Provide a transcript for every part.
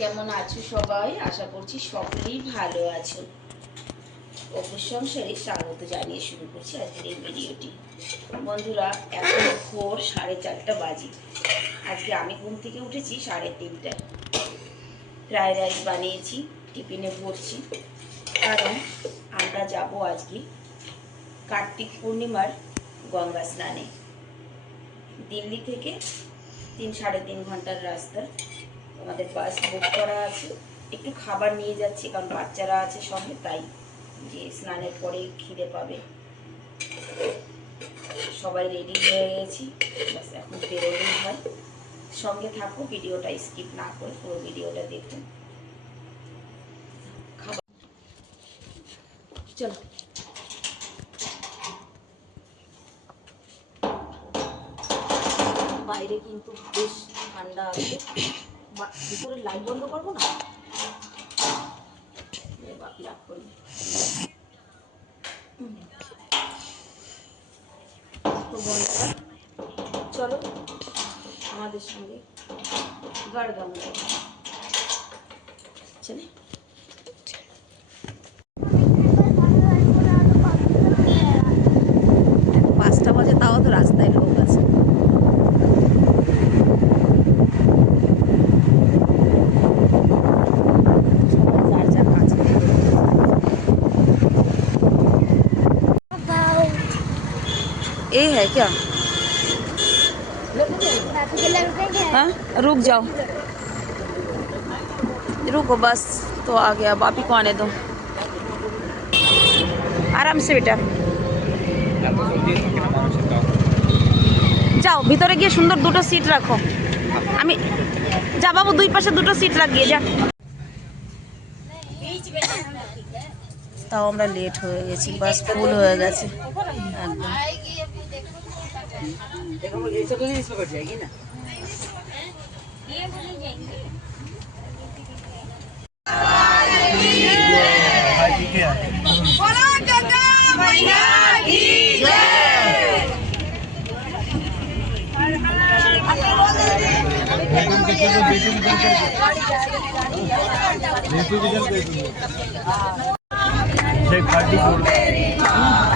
কেমন আছো সবাই? আশা করছি সকলেই ভালো আছো। অপুর সংসারে স্বাগত জানিয়ে শুরু করছি আজকের এই ভিডিওটি। বন্ধুরা, এখন ভোর সাড়ে চারটা বাজে। আজকে আমি ঘুম থেকে উঠেছি সাড়ে তিনটায়। ফ্রাইড রাইস বানিয়েছি, টিফিনে ভরছি। কারণ আমরা যাব আজকে কার্তিক পূর্ণিমার গঙ্গা স্নানে। দিল্লি থেকে তিন সাড়ে তিন ঘণ্টার রাস্তা। আমাদের বাস বুক করা আছে। একটু খাবার নিয়ে যাচ্ছি, কারণ বাচ্চারা আছে সঙ্গে, তাই যে স্নানের পরে খিদে পাবে। সবাই রেডি হয়ে গেছি। বাস এখন বেরোলেই হয়। সঙ্গে থাকো, ভিডিওটা স্কিপ না করে পুরো ভিডিওটা দেখুন। চলো। বাইরে কিন্তু বেশ ঠান্ডা আছে। ভিতরে লাইট বন্ধ করব না। তো বন্ধুরা চলো আমাদের সঙ্গে গাড়গাম চলে পাঁচটা বাজে তাও তো রাস্তায় লোক আছে যার যার কাছে ये है क्या हाँ रुक जाओ रुको बस तो आ गया बापी को आने दो आराम से बेटा যাও ভিতরে গিয়ে সুন্দর দুটো সিট রাখো আমি যা বাবু দুই পাশে দুটো সিট লাগিয়ে যা তাও আমরা লেট হয়ে গেছি বাস ফুল হয়ে গেছে একদম देखो ये सब नहीं इसमें बैठ जाएगी ना ये भूल जाएँगे बोला गंगा मैया की जय बैगन के चलो बेटी निकल कर बेटी निकल कर शेख पार्टी बोल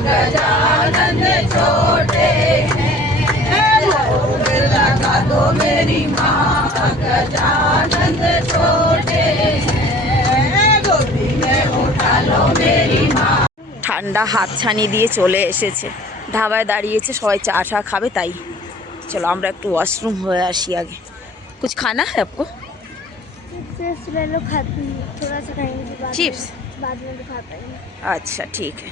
ঠান্ডা হাত ছানি দিয়ে চলে এসেছে ধাবায় দাঁড়িয়েছে সবাই চা টা খাবে তাই চলো আমরা একটু ওয়াশরুম হয়ে আসি আগে कुछ खाना है आपको चिप्स ले लो खाती हूँ थोड़ा सा खाएंगे बाद में- चिप्स बाद में भी खा पाएंगे আচ্ছা ঠিক है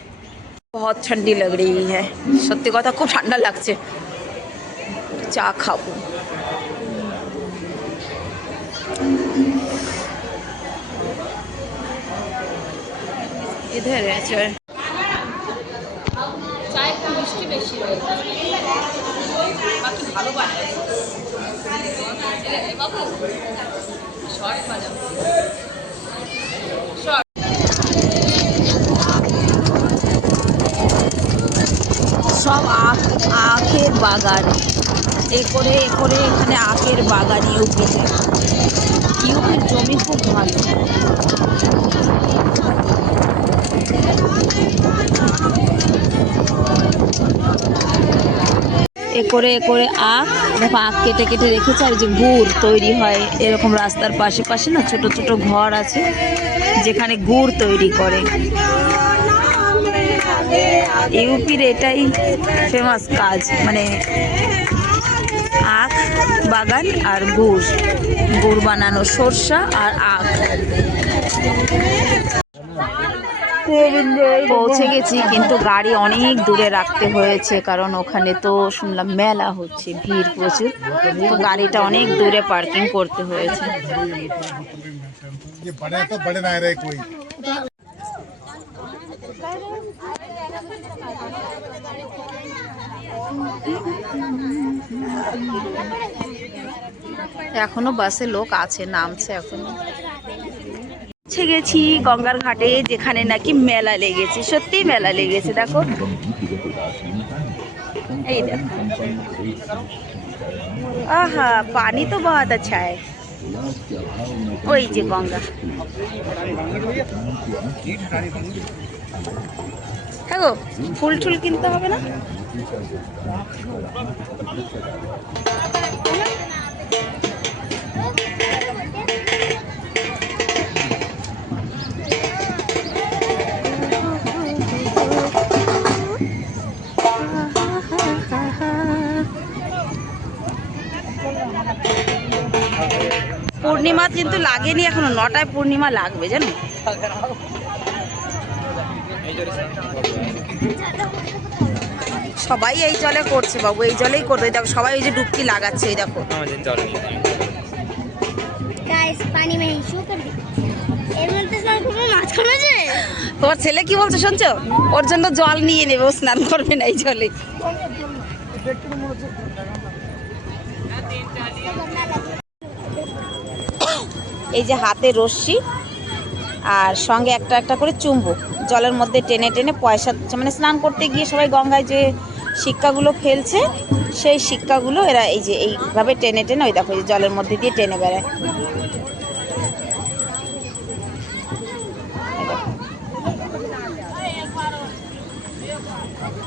बहुत ठंडी लग रही है সত্যি কথা খুব ঠান্ডা লাগছে চা খাবো इधर है चाय চায় একটু মিষ্টি বেশি বাকি ভালো সব আখ, আখের বাগান। এ করে এ করে এখানে আখের বাগান ইউপিতে। ইউপির জমি খুব ভালো। এ করে এ করে আখ দেখো আখ কেটে কেটে রেখেছে আর যে গুড় তৈরি হয় এরকম রাস্তার পাশে পাশে না ছোট ছোট ঘর আছে যেখানে গুড় তৈরি করে। ইউপির এটাই ফেমাস কাজ মানে আখ, বাগান আর গুড় গুড় বানানো সর্ষা আর আখ। পৌঁছে গেছি, কিন্তু গাড়ি অনেক দূরে রাখতে হয়েছে, কারণ ওখানে তো শুনলাম মেলা হচ্ছে, ভিড় প্রচুর। গাড়িটা অনেক দূরে পার্কিং করতে হয়েছে। এখনও বাসে লোক আছে, নামছে এখনও। পৌঁছে গেছি গঙ্গার ঘাটে, যেখানে নাকি মেলা লেগেছে। সত্যি মেলা লেগেছে, দেখো। এই দেখো। আহা, পানি তো বহুত আচ্ছা है ওই যে গঙ্গা। হ্যাঁ গো ফুল টুল কিনতে হবে না? পূর্ণিমা কিন্তু লাগেনি এখনও নটায় পূর্ণিমা লাগবে জানো? সবাই এই জলে করছে বাবু এই জলেই করবে দেখো সবাই ওই যে ডুবকি লাগাচ্ছে এই দেখো। তোমার ছেলে কি বলছে শুনছো? ওর জন্য জল নিয়ে নেবে ও স্নান করবে না এই জলে। এই যে হাতে রশ্মি আর সঙ্গে একটা একটা করে চুম্বক। জলের মধ্যে টেনে টেনে পয়সা। মানে স্নান করতে গিয়ে সবাই গঙ্গায় যে শিক্ষাগুলো ফেলছে, সেই শিক্ষাগুলো এরা এই যে এইভাবে টেনে টেনে ওই দেখো যে জলের মধ্যে দিয়ে টেনে বেড়ায়।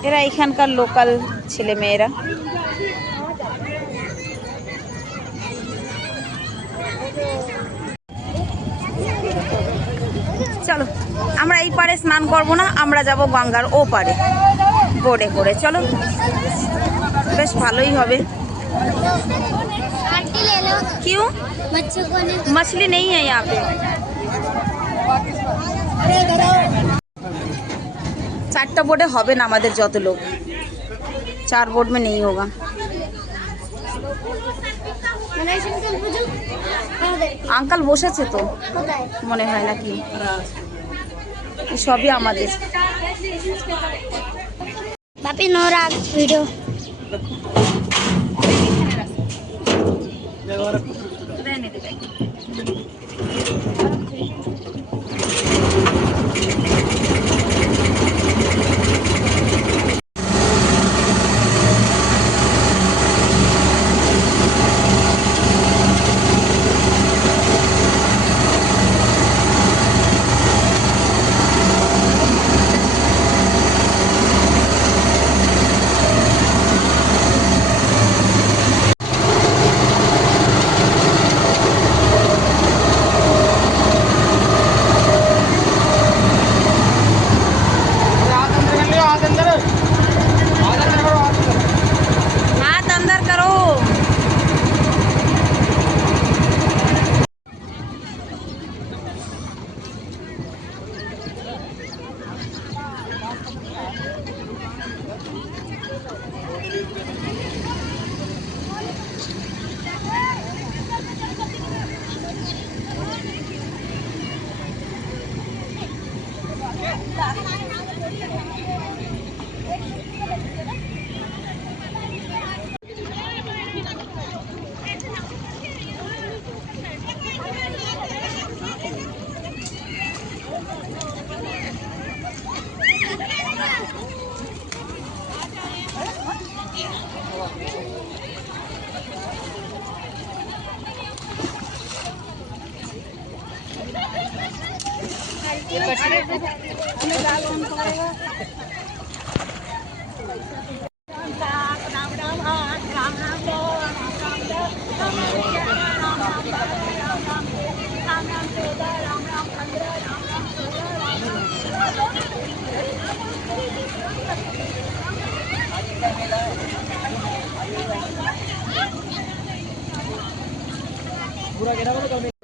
এরা এখানকার লোকাল ছেলে মেয়েরা চলো আমরা এই পারে স্নান করব না আমরা যাব গঙ্গার ও পারে বোর্ডে করে চলো বেশ ভালোই হবে आंटी ले लो क्यों बच्चों को ने मछली नहीं है यहाँ पे চারটা বোর্ডে হবে না আমাদের যত লোক চার বোর্ড में नहीं होगा আঙ্কাল বসেছে তো মনে হয় নাকি। সবই আমাদের। বাপি নোরা ভিডিও।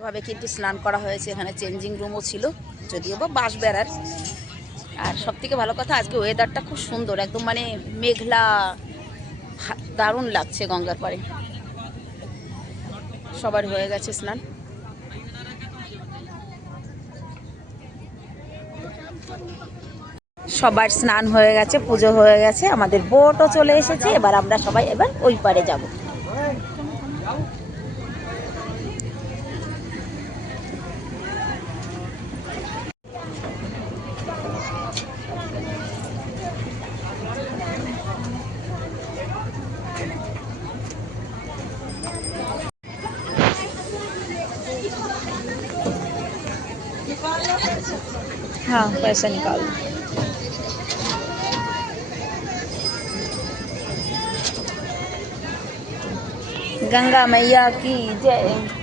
ভাবে কিন্তু স্নান করা হয়েছে এখানে চেঞ্জিং রুমও ছিল যদিও বা বাঁশ বেড়ার আর সব থেকে ভালো কথা, আজকে ওয়েদারটা খুব সুন্দর, একদম মানে মেঘলা দারুণ লাগছে গঙ্গার পাড়ে। সবার হয়ে গেছে স্নান। সবার স্নান হয়ে গেছে, পুজো হয়ে গেছে, আমাদের বোটও চলে এসেছে, এবার আমরা সবাই এবার ওই পারে যাব। पैसा निकाल। दो गंगा मैया की जय।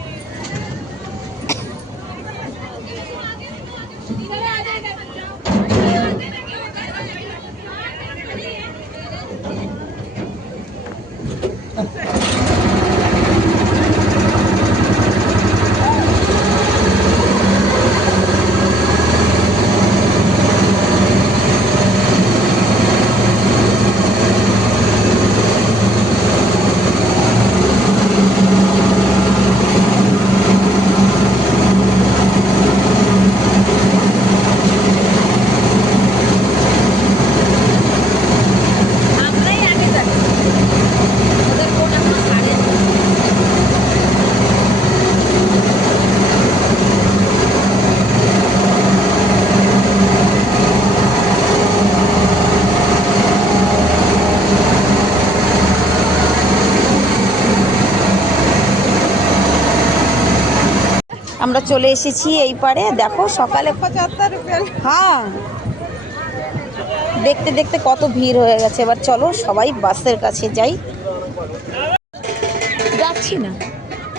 আমরা চলে এসেছি এই পারে। দেখো সকালে হ্যাঁ। দেখতে দেখতে কত ভিড় হয়ে গেছে। এবার চলো সবাই বাসের কাছে যাই। যাচ্ছি না।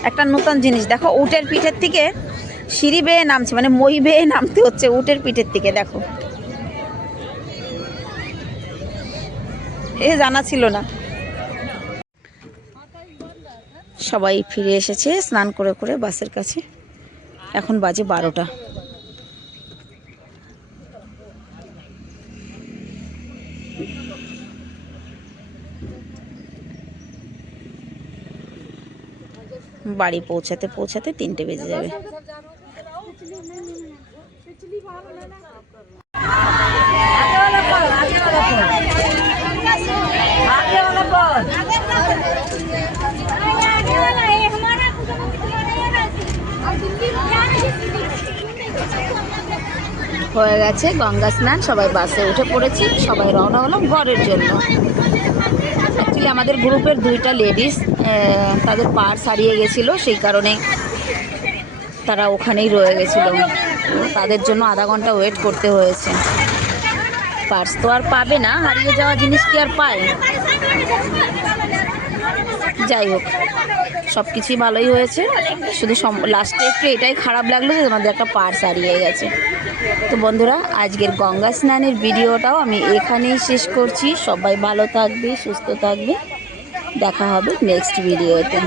একটা নতুন জিনিস। দেখো উটের পিঠের থেকে সিঁড়ি বেয়ে নামছে মানে মই বেয়ে নামতে হচ্ছে উটের পিঠের থেকে দেখো। এ জানা ছিল না। সবাই ফিরে এসেছে স্নান করে করে বাসের কাছে। এখন বাজে বারোটা। বাড়ি পৌঁছাতে পৌঁছাতে তিনটে বেজে যাবে। হয়ে গেছে, গঙ্গা স্নান, সবাই বাসে উঠে পড়েছি, সবাই রওনা হলাম ঘরের জন্য। অ্যাকচুয়ালি আমাদের গ্রুপের দুইটা লেডিস তাদের পার্স হারিয়ে গেছিল, সেই কারণে তারা ওখানেই রয়ে গেছিল। তাদের জন্য আধা ঘণ্টা ওয়েট করতে হয়েছে। পার্স তো আর পাবে না, হারিয়ে যাওয়া জিনিস কি আর পায়? যাই হোক সব কিছুই ভালোই হয়েছে। শুধু লাস্টে একটু এটাই খারাপ লাগল যে তোমাদের একটা পার্স হারিয়ে গেছে। তো বন্ধুরা, আজকের গঙ্গা স্নানের ভিডিওটাও আমি এখানেই শেষ করছি। সবাই ভালো থাকবে, সুস্থ থাকবে। দেখা হবে নেক্সট ভিডিওতে